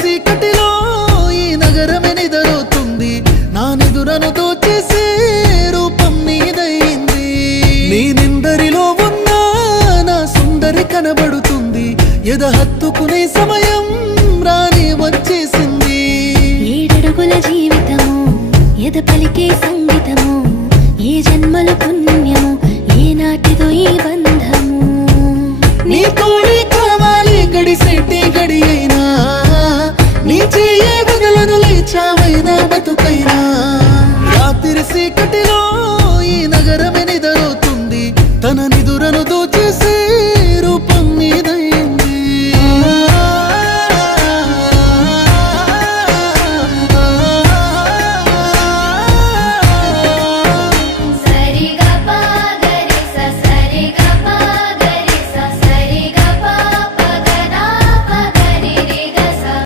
సీకటిలో ఈ నగరమే నిదరోతుంది నా నిదురను దోచేసే రూపం నీదయింది నీ నిందరిలో ఉన్నా నా సుందరి కనబడుతుంది ఎద హత్తుకునే సమయం రాని వచ్చేసింది ఏడడుగుల జీవితము ఎద పలికే సంగీతము ఏ జన్మల పుణ్యము ఏ నాటిదో ఈ బంధము నీ తోడే కావాలి గడిసేటి గడి అయినా నీ చెయ్యే వదలను లేచావైనా బతుకైనా రాత్రి సీకటిలో